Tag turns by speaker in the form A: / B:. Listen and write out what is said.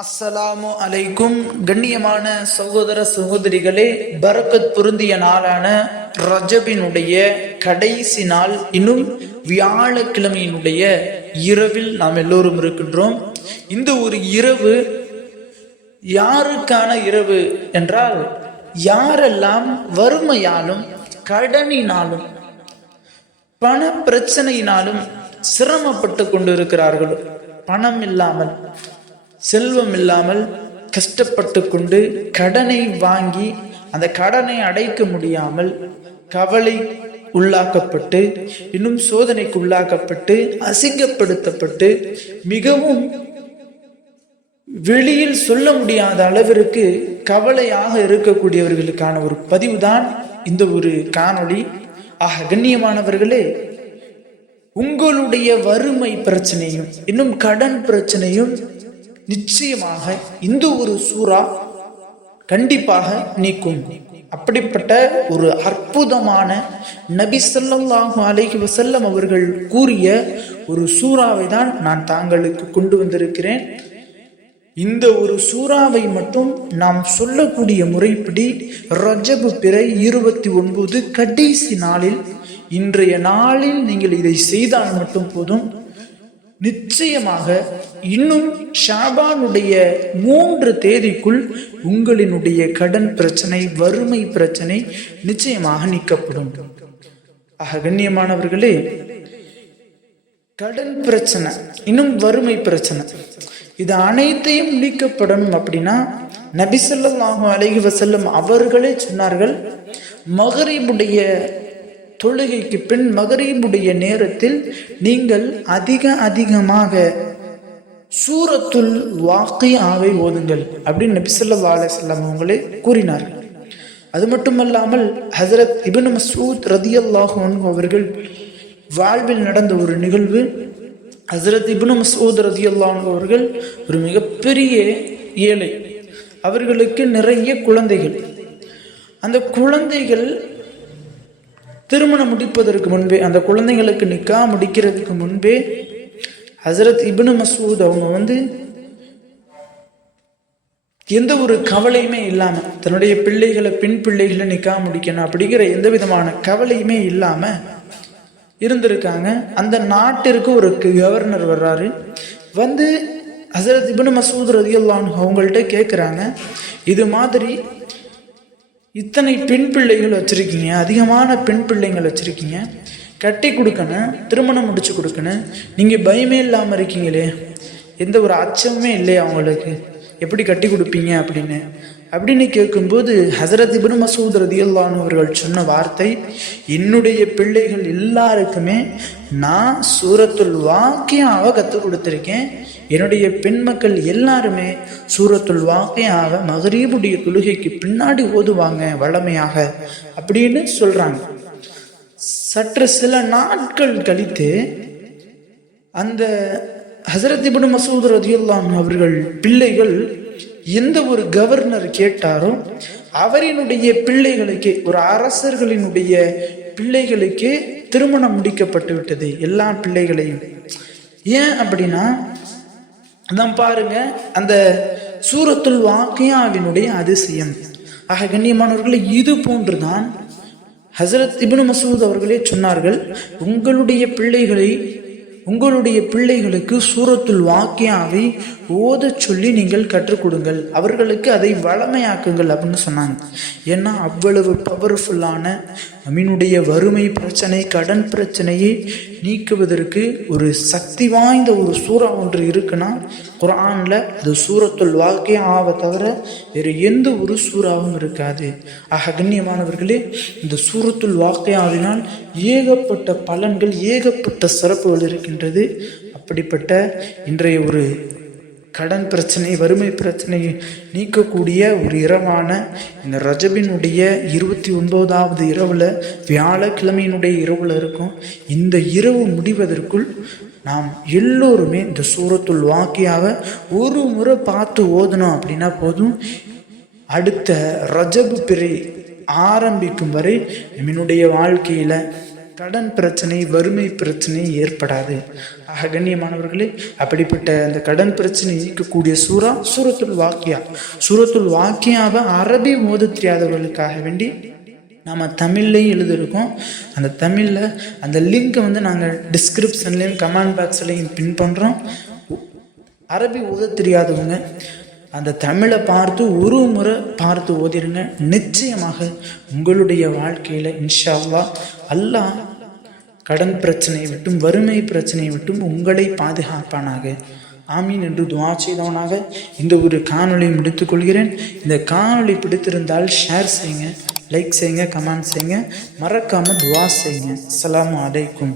A: அஸ்ஸலாமு அலைக்கும். கண்ணியமான சகோதர சகோதரிகளே பரக்கத் பொருந்திய நாளான ரஜபினுடைய கடைசி நாள். இன்னும் வியாழக்கிழமையினுடைய இரவில் நாம் எல்லோரும் இருக்கின்றோம். இந்த ஒரு இரவு யாருக்கான இரவு என்றால் யாரெல்லாம் வறுமையாலும் கடனினாலும் பண பிரச்சனையினாலும் சிரமப்பட்டு கொண்டிருக்கிறார்களோ பணம் இல்லாமல். செல்வம் இல்லாமல் கஷ்டப்பட்டு கொண்டு கடனை வாங்கி அந்த கடனை அடைக்க முடியாமல் கவலை உள்ளாக்கப்பட்டு இன்னும் சோதனைக்கு உள்ளாக்கப்பட்டு அசிங்கப்படுத்தப்பட்டு மிகவும் வெளியில் சொல்ல முடியாத அளவிற்கு கவலையாக இருக்கக்கூடியவர்களுக்கான ஒரு பதிவுதான் இந்த ஒரு காணொளி. ஆக கண்ணியமானவர்களே உங்களுடைய வறுமை பிரச்சனையும் இன்னும் கடன் பிரச்சனையும் நிச்சயமாக இந்த ஒரு சூறா கண்டிப்பாக நீக்கும். அப்படிப்பட்ட ஒரு அற்புதமான நபி சொல்லாஹு அலைஹி வசல்லம் அவர்கள் கூறிய ஒரு சூறாவை தான் நான் தாங்களுக்கு கொண்டு வந்திருக்கிறேன். இந்த ஒரு சூறாவை மட்டும் நாம் சொல்லக்கூடிய முறைப்படி ரஜபு பிறை இருபத்தி ஒன்பது கடைசி நாளில் இன்றைய நாளில் நீங்கள் இதை செய்தால் மட்டும் போதும். நிச்சயமாக இன்னும் ஷாபானுடைய மூன்று தேதிக்குள் உங்களினுடைய கடன் பிரச்சனை வறுமை பிரச்சனை நிச்சயமாக நீக்கப்படும். ஆக கண்ணியமானவர்களே கடன் பிரச்சனை இன்னும் வறுமை பிரச்சனை இது அனைத்தையும் நீக்கப்படணும் அப்படின்னா நபிசல்லாஹு அலைஹி வசல்லம் அவர்களே சொன்னார்கள் மகரிபுடைய தொழுகைக்கு பின் மகரீபுடைய நேரத்தில் நீங்கள் அதிக அதிகமாக சூரத்துல் வாக்கியாவை ஓதுங்கள் அப்படின்னு நபிசல்லா அலிஸ்லாம் அவங்களே கூறினார்கள். அது மட்டுமல்லாமல் ஹசரத் இபின் மசூத் ரதி அல்லாஹு அவர்கள் வாழ்வில் நடந்த ஒரு நிகழ்வு ஹசரத் இபின் மசூத் ரதி அல்லாஹ் அவர்கள் ஒரு மிகப்பெரிய ஏழை. அவர்களுக்கு நிறைய குழந்தைகள். அந்த குழந்தைகள் திருமணம் முடிப்பதற்கு முன்பே அந்த குழந்தைங்களுக்கு நிக்கா முடிக்கிறதுக்கு முன்பே ஹசரத் இபின் மசூத் அவங்க வந்து எந்த ஒரு கவலையுமே இல்லாமல் தன்னுடைய பிள்ளைகளை பின் பிள்ளைகளை நிக்கா முடிக்கணும் அப்படிங்கிற எந்த விதமான கவலையுமே இல்லாமல் இருந்திருக்காங்க. அந்த நாட்டிற்கு ஒரு கவர்னர் வர்றாரு. வந்து ஹசரத் இபின் மசூத் ரதியுல்லான் அவங்கள்ட்ட கேட்குறாங்க இது மாதிரி இத்தனை பெண் பிள்ளைகள் வச்சுருக்கீங்க அதிகமான பெண் பிள்ளைங்கள் வச்சுருக்கீங்க. கட்டி கொடுக்கணும் திருமணம் முடிச்சு கொடுக்கணும். நீங்கள் பயமே இல்லாமல் இருக்கீங்களே. எந்த ஒரு அச்சமுமே இல்லையா அவங்களுக்கு எப்படி கட்டி கொடுப்பீங்க அப்படின்னு? அப்படின்னு கேட்கும்போது ஹசரத் இபின் மசூத் ரதியுல்லான் அவர்கள் சொன்ன வார்த்தை என்னுடைய பிள்ளைகள் எல்லாருக்குமே நான் சூரத்துல் வாக்கியாவை கற்றுக் கொடுத்துருக்கேன். என்னுடைய பெண் மக்கள் எல்லாருமே சூரத்துல் வாக்கையாக மகரீபுடைய தொழுகைக்கு பின்னாடி ஓதுவாங்க வளமையாக. அப்படின்னு சொல்றாங்க. சற்று சில நாட்கள் கழித்து அந்த ஹசரத் இபின் மசூத் ரதியுல்லான் அவர்கள் பிள்ளைகள் எந்த ஒரு கவர்னர் கேட்டாரோ அவரினுடைய பிள்ளைகளுக்கு ஒரு அரசர்களினுடைய பிள்ளைகளுக்கு திருமணம் முடிக்கப்பட்டு விட்டது எல்லா பிள்ளைகளையும். ஏன் அப்படின்னா தான் பாருங்க அந்த சூரத்துல் வாக்கியாவினுடைய அதிசயம். ஆக கண்ணியமானவர்களை இது போன்றுதான் ஹசரத் இபின் மசூத் அவர்களே சொன்னார்கள் உங்களுடைய பிள்ளைகளை உங்களுடைய பிள்ளைகளுக்கு சூரத்துல் வாக்கியாவை ஓத சொல்லி நீங்கள் கற்றுக் கொடுங்கள் அவர்களுக்கு அதை வளமையாக்குங்கள் அப்படின்னு சொன்னாங்க. ஏன்னா அவ்வளவு பவர்ஃபுல்லான நம்மினுடைய வறுமை பிரச்சனை கடன் பிரச்சனையை நீக்குவதற்கு ஒரு சக்தி வாய்ந்த ஒரு சூறா ஒன்று இருக்குன்னா குரானில் அது வாக்கியம் வாக்கியாவை தவிர வேறு எந்த ஒரு சூறாவும் இருக்காது. ஆக கண்ணியமானவர்களே இந்த சூரத்துல் வாக்கியாவினால் ஏகப்பட்ட பலன்கள் ஏகப்பட்ட சிறப்புகள் இருக்கின்றது அப்படிப்பட்ட இன்றைய ஒரு கடன் பிரச்சனை வறுமை பிரச்சனையை நீக்கக்கூடிய ஒரு இரவான இந்த ரஜபினுடைய இருபத்தி ஒன்பதாவது இரவில் வியாழக்கிழமையினுடைய இரவில் இருக்கும் இந்த இரவு முடிவதற்குள் நாம் எல்லோருமே இந்த சூரத்துள் வாக்கியாவை ஒரு முறை பார்த்து ஓதணும் அப்படின்னா போதும். அடுத்த ரஜபு பிறை ஆரம்பிக்கும் வரை நம்மளுடைய வாழ்க்கையில் கடன் பிரச்சனை வறுமை பிரச்சனை ஏற்படாது. ஆக கண்ணியமானவர்களே அப்படிப்பட்ட அந்த கடன் பிரச்சனை நீக்கக்கூடிய சூறா சூரத்துள் வாக்கியா. சூரத்துள் வாக்கியாவை அரபி ஓத தெரியாதவர்களுக்காக வேண்டி நாம் தமிழ்லையும் எழுதியிருக்கோம். அந்த தமிழில் அந்த லிங்க்கை வந்து நாங்கள் டிஸ்கிரிப்ஷன்லேயும் கமெண்ட் பாக்ஸ்லையும் பின் பண்ணுறோம் அரபி ஓத தெரியாதவங்க அந்த தமிழை பார்த்து ஒரு முறை பார்த்து ஓதிருங்க. நிச்சயமாக உங்களுடைய வாழ்க்கையில் இன்ஷா அல்லாஹ் கடன் பிரச்சனையை விட்டும் வறுமை பிரச்சனையை விட்டும் உங்களை பாதுகாப்பானாக. ஆமீன் என்று துவா செய்தவனாக இந்த ஒரு காணொளியை முடித்துக் கொள்கிறேன். இந்த காணொளி பிடித்திருந்தால் ஷேர் செய்யுங்க லைக் செய்யுங்க கமெண்ட் செய்யுங்க. மறக்காமல் துவா செய்யுங்க. அஸ்ஸலாமு அலைக்கும்.